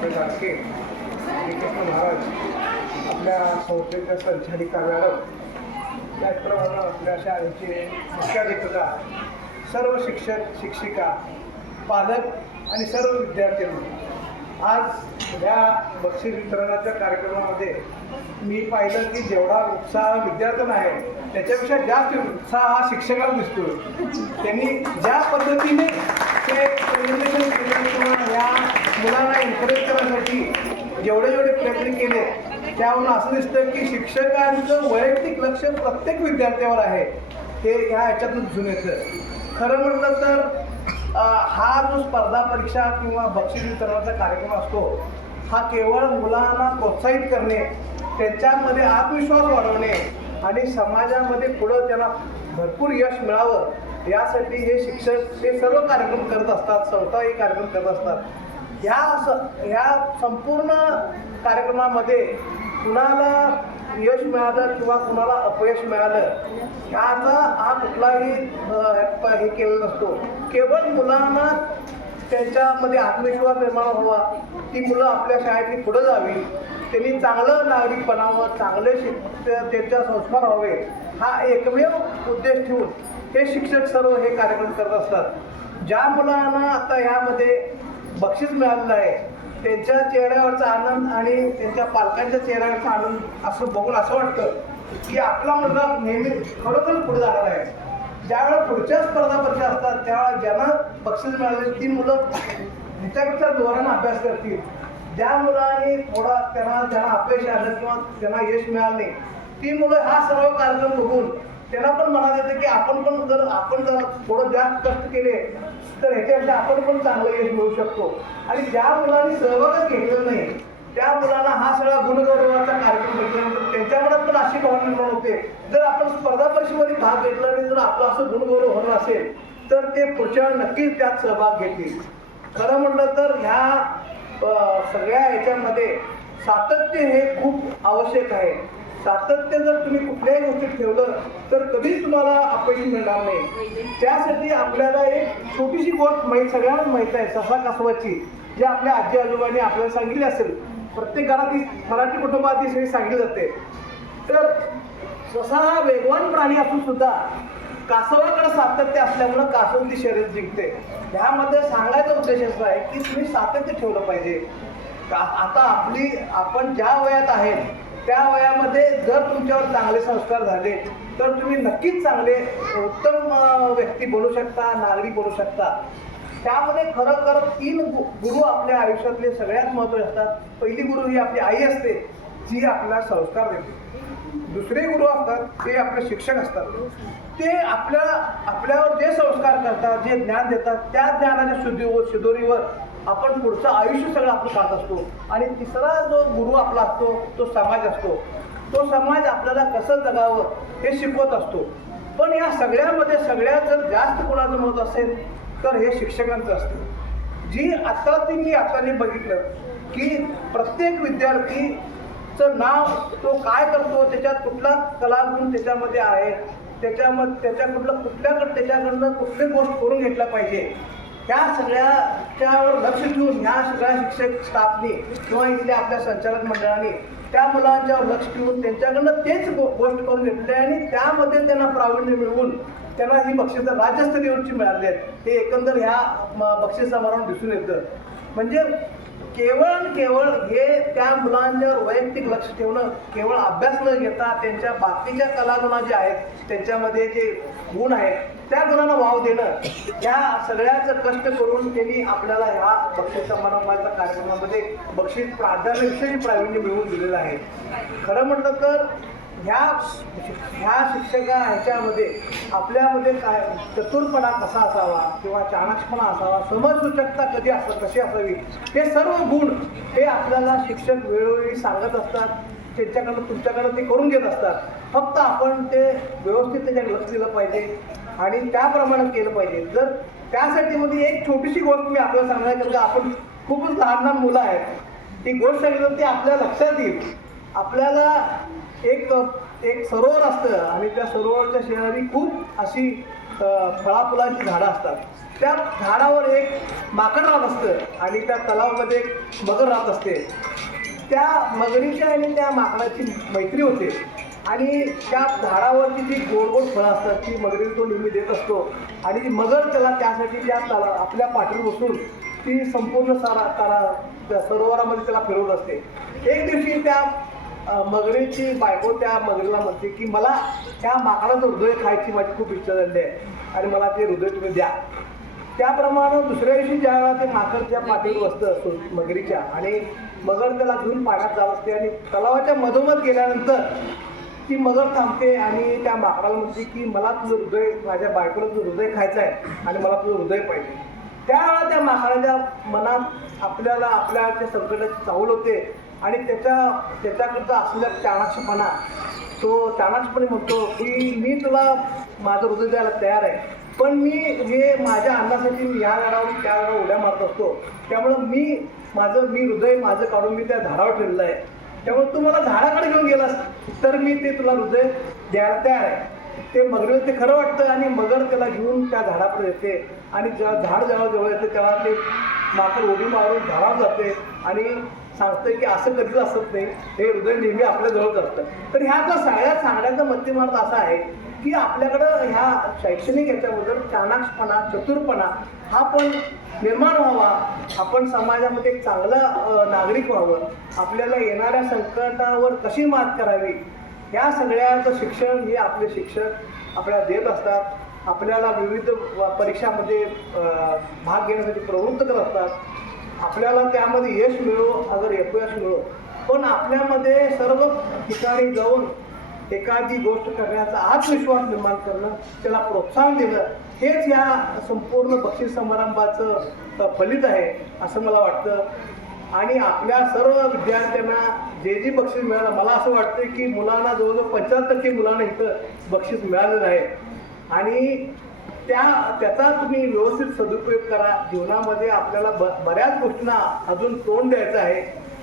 आपले लाडके श्रीकृष्ण महाराज, आपल्या संस्थेच्या संचालिका मॅडम, त्याचप्रमाणे आपल्या शाळेचे मुख्याध्यापिका, सर्व शिक्षक शिक्षिका, पालक आणि सर्व विद्यार्थ्यांनी आज या बक्षीस वितरणाच्या कार्यक्रमामध्ये मी पाहिलं की जेवढा उत्साह विद्यार्थ्यांना आहे त्याच्यापेक्षा जास्त उत्साह हा शिक्षकांना दिसतो. त्यांनी ज्या पद्धतीने ते प्रेझेंटेशन केलं किंवा या मुलांना एन्करेज करण्यासाठी जेवढे प्रयत्न केले त्यावरून असं दिसतं की शिक्षकांचं वैयक्तिक लक्ष प्रत्येक विद्यार्थ्यावर आहे. हे ह्या ह्याच्यातून दिसून येतं. खरं म्हटलं तर हा जो स्पर्धा परीक्षा किंवा बक्षीस वितरणाचा कार्यक्रम असतो हा केवळ मुलांना प्रोत्साहित करणे, त्यांच्यामध्ये आत्मविश्वास वाढवणे आणि समाजामध्ये पुढं त्यांना भरपूर यश मिळावं यासाठी हे शिक्षक हे सर्व कार्यक्रम करत असतात, संस्थाही कार्यक्रम करत असतात. ह्या संपूर्ण कार्यक्रमामध्ये कुणाला यश मिळालं किंवा कुणाला अपयश मिळालं याचा हा कुठलाही हे केलेला नसतो. केवळ मुलांना त्यांच्यामध्ये आत्मविश्वास निर्माण व्हावा, ती मुलं आपल्या शाळेतली पुढं जावी, त्यांनी चांगलं नागरिक बनावं, चांगले त्यांच्या संस्कार व्हावे हा एकमेव उद्देश ठेवून हे शिक्षक सर्व हे कार्यक्रम करत असतात. ज्या मुलांना आता यामध्ये बक्षीस मिळालेलं आहे त्यांच्या चेहऱ्यावरचा आनंद आणि त्यांच्या पालकांच्या चेहऱ्यावरचा आनंद असं बघून असं वाटतं की आपला मुलगा नेहमी खरोखर पुढे जाणार आहे. ज्यावेळेला पुढच्या स्पर्धा परीक्षा असतात त्यावेळेला ज्यांना बक्षीस मिळाले ती मुलं ह्याच्यापेक्षा जोरानं अभ्यास करतील. ज्या मुलांनी ज्यांना अपयश आलं किंवा त्यांना यश मिळालं नाही ती मुलं हा सर्व कार्यक्रम बघून त्यांना पण मनात येतं की आपण जर थोडं जास्त कष्ट केले तर ह्याच्यापेक्षा आपण पण चांगलं यश मिळू शकतो. आणि ज्या मुलांनी सहभागच घेतलेला नाही त्या मुलांना हा सगळा गुणगौरवाचा कार्यक्रम घेतल्यानंतर त्यांच्या मनात पण अशी भावना निर्माण होते, जर आपण स्पर्धा परीक्षेमध्ये भाग घेतला आणि जर आपलं असं गुणगौरव होणार असेल तर ते पुढच्या नक्कीच त्यात सहभाग घेतील. खरं म्हटलं तर ह्या सगळ्या ह्याच्यामध्ये सातत्य हे खूप आवश्यक आहे. सातत्य जर तुम्ही कुठल्याही गोष्टीत ठेवलं तर कधीच तुम्हाला अपयश मिळणार नाही. त्यासाठी आपल्याला एक छोटीशी गोष्ट सगळ्यांनाच माहीत आहे, ससा कासवाची, जी आपल्या आजी आजोबांनी आपल्याला सांगितली असेल. प्रत्येक घरात मराठी कुटुंबात ही सगळी सांगितली जाते. तर ससा हा वेगवान प्राणी असून सुद्धा कासवाकडे सातत्य असल्यामुळं कासव ती शर्यत जिंकते. ह्यामध्ये सांगायचा उद्देश असा आहे की तुम्ही सातत्य ठेवलं पाहिजे. आता आपण ज्या वयात आहेत त्या वयामध्ये जर तुमच्यावर चांगले संस्कार झाले तर तुम्ही नक्कीच चांगले उत्तम व्यक्ती बनू शकता, नागरिक बनू शकता. त्यामध्ये खरं 3 गुरु आपल्या आयुष्यातले सगळ्यात महत्त्वाचे असतात. पहिली गुरु ही आपली आई असते जी आपल्याला संस्कार देते. दुसरे गुरु असतात ते आपले शिक्षक असतात, ते आपल्यावर जे संस्कार करतात, जे ज्ञान देतात त्या ज्ञानाच्या शिदोरीवर आपण पुढचं आयुष्य सगळं आपलं काढत असतो. आणि तिसरा जो गुरु आपला असतो तो समाज असतो. तो समाज आपल्याला कसं जगावं हे शिकवत असतो. पण या सगळ्यामध्ये सगळ्यात जर जास्त कोणाचं महत्त्व असेल तर हे शिक्षकांचं असतं. मी आता बघितलं की प्रत्येक विद्यार्थीचं नाव तो काय करतो, त्याच्यात कुठला कलागुण त्याच्यामध्ये आहे, त्याच्याकडनं कुठली गोष्ट करून घेतला पाहिजे ह्या सगळ्याच्यावर लक्ष ठेवून ह्या सगळ्या शिक्षक स्टाफनी किंवा इथल्या आपल्या संचालक मंडळाने त्या मुलांच्यावर लक्ष ठेवून त्यांच्याकडनं तेच गोष्ट करून घेतली आणि त्यामध्ये त्यांना प्रावीण्य मिळवून त्यांना ही बक्षिसं राज्यस्तरीयची मिळाली आहेत. हे एकंदर ह्या बक्षीस समारोहात दिसून येतं. म्हणजे केवळ हे त्या मुलांच्यावर वैयक्तिक लक्ष ठेवणं, केवळ अभ्यास न घेता त्यांच्या बाकीच्या कलागुणा ज्या आहेत त्यांच्यामध्ये जे गुण आहेत त्या गुणांना वाव देणं, या सगळ्याचं कष्ट करून त्यांनी आपल्याला ह्या बक्षीस समारंभाच्या कार्यक्रमामध्ये बक्षीस विशेष प्रावीण्य मिळवून दिलेलं आहे. खरं म्हटलं तर ह्या ह्याच्यामध्ये आपल्यामध्ये काय चतुरपणा कसा असावा किंवा चाणक्षपणा असावा, समजसूचकता कशी असावी हे सर्व गुण हे आपल्याला शिक्षक वेळोवेळी सांगत असतात. तुमच्याकडं ते करून घेत असतात. फक्त आपण ते व्यवस्थित त्याच्याकडे लक्ष दिलं पाहिजे आणि त्याप्रमाणे केलं पाहिजे. जर त्यासाठी मध्ये एक छोटीशी गोष्ट मी आपल्याला सांगायचं, आपण खूपच लहान मुलं आहेत, ती गोष्ट सांगितलं ती आपल्या लक्षात येईल. आपल्याला एक सरोवर असतं आणि त्या सरोवराच्या शेजारी खूप अशी फळाफुलांची झाडं असतात. त्या झाडावर एक माकड राहत असतं आणि त्या तलावामध्ये एक मगर राहत असते. त्या मगरीची आणि त्या माकडाची मैत्री होते आणि त्या झाडावरची जी गोड गोड फळं असतात ती मगरीला तो नेहमी देत असतो आणि ती मगर त्याला त्यासाठी त्या आपल्या पाठीवर बसून ती संपूर्ण त्या सरोवरामध्ये त्याला फिरवत असते. एक दिवशी त्या मगरीची बायको त्या मगरीला म्हणते की मला त्या माकडाचं हृदय खायची माझी खूप इच्छा झाली आहे आणि मला ते हृदय तुम्ही द्या. त्याप्रमाणे दुसऱ्या दिवशी ज्यावेळेला ते माकड त्या पाठीवर बसतं मगरीच्या आणि मगर त्याला घेऊन पाण्यात जात असते आणि तलावाच्या मधोमध गेल्यानंतर ती मगर थांबते आणि त्या माकडाला म्हणते की मला तुझं हृदय, माझ्या बायकोला तुझं हृदय खायचं आहे आणि मला तुझं हृदय पाहिजे. त्यावेळेला त्या माकडाच्या मनात आपल्या त्या संकटाची चाहूल होते आणि त्याच्याकडचा असलेला चाणाक्षपणा, तो चाणाक्षपणे म्हणतो की मी तुला माझं हृदय द्यायला तयार आहे, पण मी हे माझ्या अन्नासाठी या झाडावरून त्या झाडावर उड्या मारत असतो, त्यामुळं मी हृदय माझं काढून मी त्या झाडावर ठेवलेलं आहे, त्यामुळे तू मला झाडाकडे घेऊन गेलास तर मी ते तुला हृदय द्यायला तयार आहे. ते मगरीला ते खरं वाटतं आणि मगर त्याला घेऊन त्या झाडाकडे येते आणि झाड जवळ येते तेव्हा ते माकड उडी मारून झाडावर जाते आणि सांगतंय की असं कधीच असत नाही, हे हृदय नेहमी आपल्याजवळच असतं. तर ह्याचा सगळ्यात सांगण्याचा मध्यमार्ग असा आहे की आपल्याकडं ह्या शैक्षणिक याच्याबद्दल चाणाक्षपणा, चतुरपणा हा पण निर्माण व्हावा, आपण समाजामध्ये एक चांगला नागरिक व्हावं, आपल्याला येणाऱ्या संकटावर कशी मात करावी या सगळ्याचं शिक्षण हे आपले शिक्षक आपल्याला देत असतात. आपल्याला विविध परीक्षामध्ये भाग घेण्यासाठी प्रवृत्त करत असतात. आपल्याला त्यामध्ये यश मिळो अगर अपयश मिळो, पण आपल्यामध्ये सर्व ठिकाणी जाऊन एखादी गोष्ट करण्याचा आत्मविश्वास निर्माण करणं, त्याला प्रोत्साहन देणं हेच या संपूर्ण बक्षीस समारंभाचं फलित आहे असं मला वाटतं. आणि आपल्या सर्व विद्यार्थ्यांना जे बक्षीस मिळालं, मला असं वाटतं की मुलांना जवळजवळ 75% मुलांना इथं बक्षीस मिळालेलं आहे आणि त्याचा तुम्ही व्यवस्थित सदुपयोग करा. जीवनामध्ये आपल्याला बऱ्याच गोष्टींना अजून तोंड द्यायचं आहे.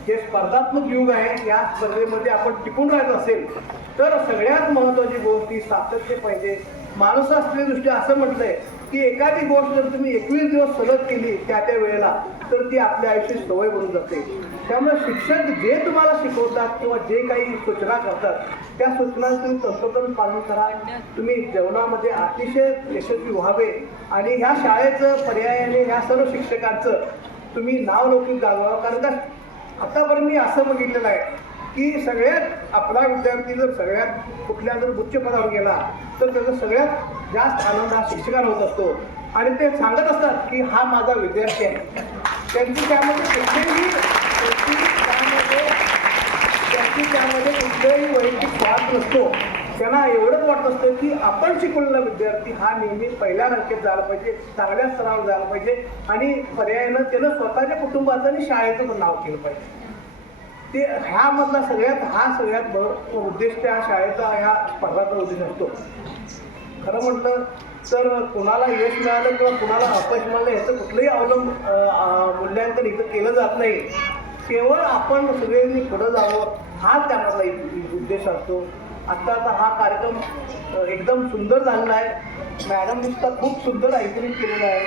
हे स्पर्धात्मक युग आहे, या स्पर्धेमध्ये आपण टिकून राहायचं असेल तर सगळ्यात महत्त्वाची गोष्ट ही सातत्य पाहिजे. माणसाच्या दृष्ट्या असं म्हटलंय की एखादी गोष्ट जर तुम्ही 21 दिवस सलग केली त्या वेळेला तर ती आपल्या आयुष्याची सवय बनून जाते. त्यामुळे शिक्षक जे तुम्हाला शिकवतात किंवा जे काही सूचना करतात त्या सूचनांचं तुम्ही तंतोतंत पालन करा. तुम्ही जीवनामध्ये अतिशय यशस्वी व्हावे आणि ह्या शाळेचं पर्यायाने ह्या सर्व शिक्षकांचं तुम्ही नाव लौकिक गाजवावं. कारण का आतापर्यंत मी असं बघितलेलं आहे की सगळ्यात आपला विद्यार्थी जर सगळ्यात कुठल्या जर उच्च पदावर गेला तर त्याचा सगळ्यात जास्त आनंद हा शिक्षकांना होत असतो आणि ते सांगत असतात की हा माझा विद्यार्थी आहे. त्यांची त्यामध्ये कुठलेही वैयक्तिक स्वार्थ नसतो. त्यांना एवढंच वाटत असतं की आपण शिकवलेला विद्यार्थी हा नेहमी पहिल्या रांगेत जायला पाहिजे, चांगल्या स्तरावर जायला पाहिजे आणि पर्यायानं त्यानं स्वतःच्या कुटुंबाचं आणि शाळेचं पण नाव केलं पाहिजे. ते ह्यामधला सगळ्यात उद्देश त्या शाळेचा ह्या स्पर्धाचा उद्देश असतो. खरं म्हटलं तर कुणाला यश मिळालं किंवा कुणाला अपयश मिळालं ह्याचं कुठलंही मूल्यांकन इथं केलं जात नाही. केवळ आपण सगळ्यांनी पुढं जावं हा त्यामधला उद्देश असतो. आत्ताचा हा कार्यक्रम एकदम सुंदर झालेला आहे. मॅडम नुसता खूप सुंदर ऐकून केलेलं आहे.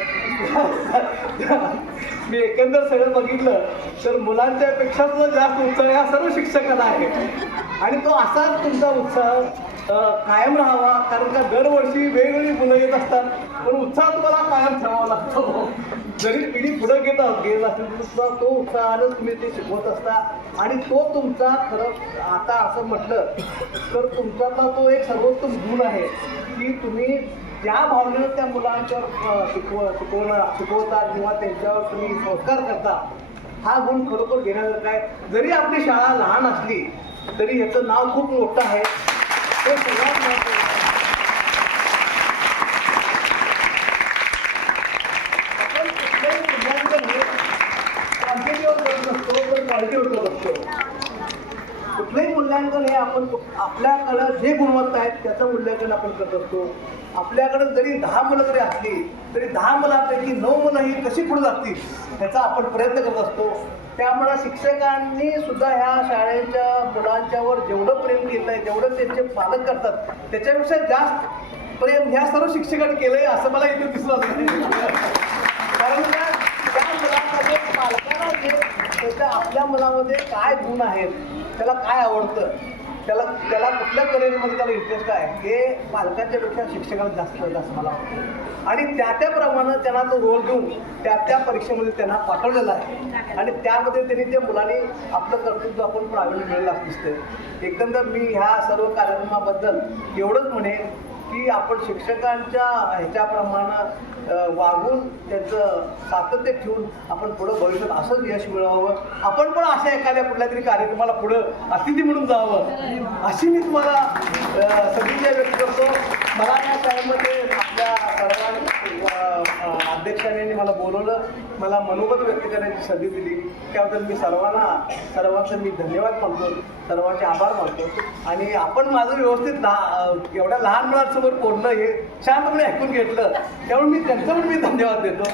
मी एकंदर सगळं बघितलं तर मुलांच्या पेक्षा सुद्धा जास्त उत्साह या सर्व शिक्षकांना आहे आणि तो असाच तुमचा उत्साह कायम राहावा. कारण का दरवर्षी वेगवेगळी मुलं येत असतात पण उत्साह तुम्हाला कायम ठेवावा लागतो. जरी पिढी पुढं घेत असेल तर सुद्धा तो उत्साहानं तुम्ही ते शिकवत असता आणि तो तुमचा खरं आता असं म्हटलं तर तुमच्यातला तो एक सर्वोत्तम गुण आहे की तुम्ही ज्या भावनेनं त्या मुलांच्यावर शिकवता किंवा त्यांच्यावर तुम्ही संस्कार करता हा गुण खरोखर घेण्यासारखा आहे. जरी आपली शाळा लहान असली तरी याचं नाव खूप मोठं आहे. ते सगळ्यात महत्त्वाचं आपण कुठल्याही मूल्यांकन हे क्वांटिटीवर करत असतो तर क्वालिटीवर करत असतो. कुठलंही मूल्यांकन हे आपण आपल्याकडं जे गुणवत्ता आहेत त्याचं मूल्यांकन आपण करत असतो. आपल्याकडं जरी 10 मुलं जरी असली तरी 10 मुलांपैकी 9 मुलं ही कशी पुढे जातील ह्याचा आपण प्रयत्न करत असतो. त्यामुळे शिक्षकांनी सुद्धा ह्या शाळेच्या मुलांच्यावर जेवढं प्रेम केलं आहे जेवढं त्यांचे पालक करतात त्याच्यापेक्षा जास्त प्रेम ह्या सर्व शिक्षकांनी केलंय असं मला इथे दिसलं कारण त्या मुलामध्ये पालकांना जे त्याच्या आपल्या मुलामध्ये काय गुण आहेत, त्याला काय आवडतं, त्याला कुठल्या करिअरमध्ये त्याला इंटरेस्ट आहे हे पालकांच्या पेक्षा शिक्षकाला जास्त असं मला वाटतं आणि त्याप्रमाणे त्यांना तो रोल घेऊन त्या परीक्षेमध्ये त्यांना पाठवलेला आहे आणि त्यामध्ये त्यांनी त्या मुलांनी आपलं कर्तृत्व आपण प्रावीण्य मिळेल असं दिसतंय. एकंदर मी ह्या सर्व कार्यक्रमाबद्दल एवढंच म्हणेन की आपण शिक्षकांच्या ह्याच्याप्रमाणे वागून त्याचं सातत्य ठेवून आपण पुढं भविष्यात असंच यश मिळवावं, आपण पण अशा एखाद्या कुठल्या तरी कार्यक्रमाला पुढं अतिथी म्हणून जावं अशी मी तुम्हाला सदिच्छा व्यक्त करतो. मला या शाळेमध्ये आपल्या सर्वांना अध्यक्षांनी मला बोलवलं, मला मनोगत व्यक्त करण्याची संधी दिली त्याबद्दल मी सर्वांचं मी धन्यवाद मानतो, सर्वांचे आभार मानतो आणि आपण माझं व्यवस्थित एवढ्या लहान मुलांसमोर बोलणं हे शांतपणे ऐकून घेतलं त्यामुळे मी त्यांचं पण मी धन्यवाद देतो.